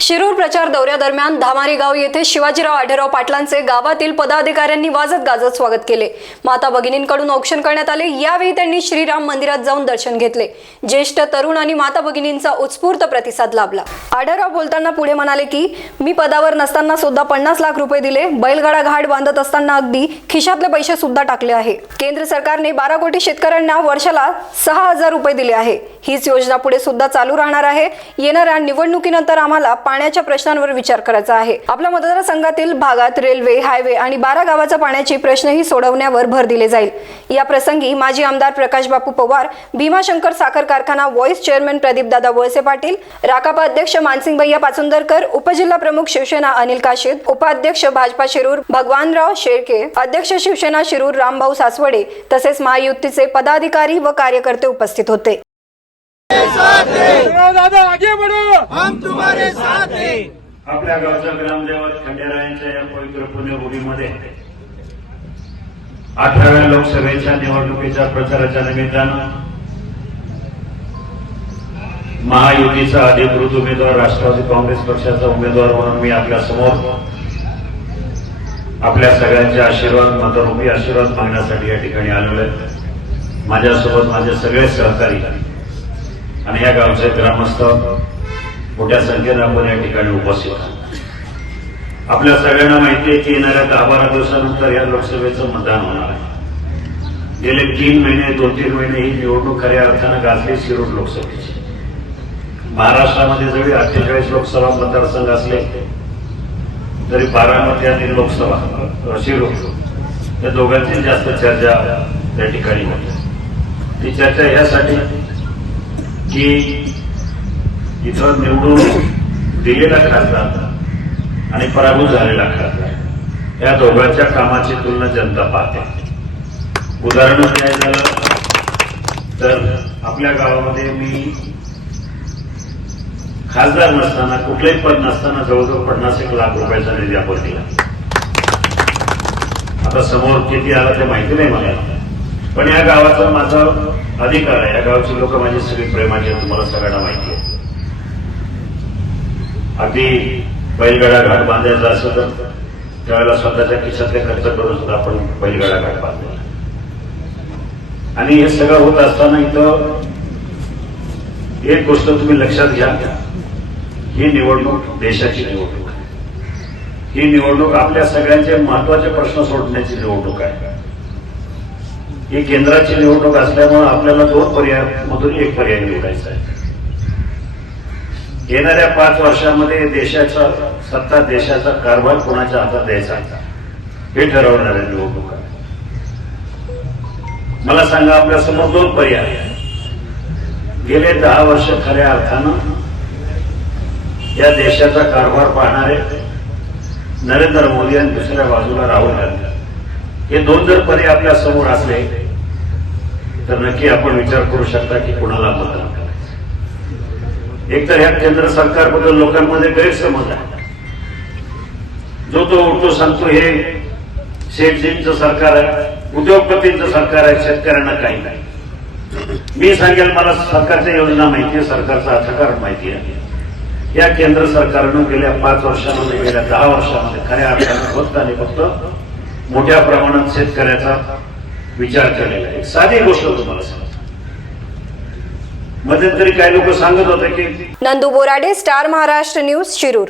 शिरूर प्रचार दौऱ्यादरम्यान धामारी गाव येथे शिवाजीराव आढेराव पाटलांचे गावातील पदाधिकाऱ्यांनी वाजत गाजत स्वागत केले. माता भगिनींकडून औक्षण करण्यात आले. यावेळी त्यांनी श्रीराम मंदिरात जाऊन दर्शन घेतले. ज्येष्ठ तरुण आणि माता भगिनींचा उत्स्फूर्त प्रतिसाद लाभला. आढेराव बोलताना पुढे म्हणाले की मी पदावर नसताना सुद्धा पन्नास लाख रुपये दिले. बैलगाडा घाट बांधत असताना अगदी खिशातले पैसे सुद्धा टाकले आहे. केंद्र सरकारने बारा कोटी शेतकऱ्यांना वर्षाला सहा हजार रुपये दिले आहे. हीच योजना पुढे सुद्धा चालू राहणार आहे. येणाऱ्या निवडणुकीनंतर आम्हाला पाण्याच्या प्रश्नांवर विचार करायचा आहे. आपल्या मतदारसंघातील भागात रेल्वे हायवे आणि बारा गावाचा पाण्याचे प्रश्नही सोडवण्यावर भर दिले जाईल. या प्रसंगी माजी आमदार प्रकाश बापू पवार भीमाशंकर साखर कारखाना व्हाईस चेअरमन प्रदीपदादा वळसे पाटील राकापा अध्यक्ष मानसिंग भैया पाचुंदरकर उपजिल्हा प्रमुख शिवसेना अनिल काशीद उपाध्यक्ष भाजपा शिरूर भगवानराव शेळके अध्यक्ष शिवसेना शिरूर रामभाऊ सासवडे तसेच महायुतीचे पदाधिकारी व कार्यकर्ते उपस्थित होते. दादा आगे बढ़ो। हम तुम्हारे साथ हैं। आपल्या गावच्या ग्रामदेवत खंडेरायांच्या या पवित्र पुण्यभूमीमध्ये अठराव्या लोकसभेच्या निवडणुकीच्या प्रचाराच्या निमित्तानं महायुतीचा अधिकृत उमेदवार राष्ट्रवादी काँग्रेस पक्षाचा उमेदवार म्हणून मी आपल्यासमोर आपल्या सगळ्यांचे आशीर्वाद मतरूपी आशीर्वाद मागण्यासाठी या ठिकाणी आलेलो आहे. माझ्यासोबत माझे सगळे सहकारी आणि या गावचे ग्रामस्थ मोठ्या संख्येनं आपण या ठिकाणी उपस्थित आहोत. आपल्या सगळ्यांना माहिती आहे की येणाऱ्या दहा बारा दिवसानंतर या लोकसभेचं मतदान होणार आहे. गेले तीन महिने दोन तीन महिने ही निवडणूक खऱ्या अर्थानं गाजली शिरूर लोकसभेची. महाराष्ट्रामध्ये जरी अठ्ठेचाळीस लोकसभा मतदारसंघ असले तरी बारामती आणि लोकसभा अ, शिरूर या दोघांची जास्त चर्चा त्या ठिकाणी होते. ती चर्चा ह्यासाठी की इथं निवडून दिलेला खासदार आणि पराभूत झालेला खासदार या दोघांच्या कामाची तुलना जनता पाहते. उदाहरण द्यायचं झालं तर आपल्या गावामध्ये मी खासदार नसताना कुठलंही पद नसताना जवळजवळ पन्नास एक लाख रुपयाचा निधी आपण दिला. आता समोर किती आला ते माहिती नाही मला. पण या गावाचा माझा अधिकार आहे. या गावची लोक माझी सगळी प्रेमाची तुम्हाला सगळ्यांना माहिती आहे. अगदी बैलगाडा घाट बांधायचा असं तर त्यावेळेला स्वतःच्या खिशातले खर्च करून सुद्धा आपण बैलगाडा घाट बांधलेला आणि हे सगळं होत असताना इथं एक गोष्ट तुम्ही लक्षात घ्या. ही निवडणूक देशाची निवडणूक आहे. ही निवडणूक आपल्या सगळ्यांचे महत्त्वाचे प्रश्न सोडण्याची निवडणूक आहे. ही केंद्राची निवडणूक असल्यामुळे आपल्याला दोन पर्यायामधून एक पर्याय निवडायचा आहे. येणाऱ्या पाच वर्षामध्ये देशाचा सत्ता देशाचा कारभार कोणाच्या हातात द्यायचा? हे ठरवणाऱ्या निवडणूक. मला सांगा आपल्यासमोर दोन पर्याय आहेत. गेले दहा वर्ष खऱ्या अर्थानं या देशाचा कारभार पाहणारे नरेंद्र मोदी आणि दुसऱ्या बाजूला राहुल गांधी. हे दोन जर पर्याय आपल्यासमोर असले तर नक्की आपण विचार करू शकता की कुणाला मतदान करायचं. एक तर ह्या केंद्र सरकारबद्दल लोकांमध्ये गैरसमज आहे. जो तो उठतो सांगतो हे शेठजींचं सरकार आहे उद्योगपतींचं सरकार आहे शेतकऱ्यांना काही नाही. मी सांगेल मला सरकारच्या योजना माहिती आहे सरकारचा अर्थकारण माहिती आहे. या केंद्र सरकारनं गेल्या पाच वर्षामध्ये गेल्या दहा वर्षामध्ये खऱ्या अर्थानं फक्त आणि फक्त मोठ्या प्रमाणात शेतकऱ्याचा विचार केलेला आहे. साधी गोष्ट तुम्हाला सांग मध्यंतरी काही लोक सांगत होते की नंदू बोराडे स्टार महाराष्ट्र न्यूज शिरूर.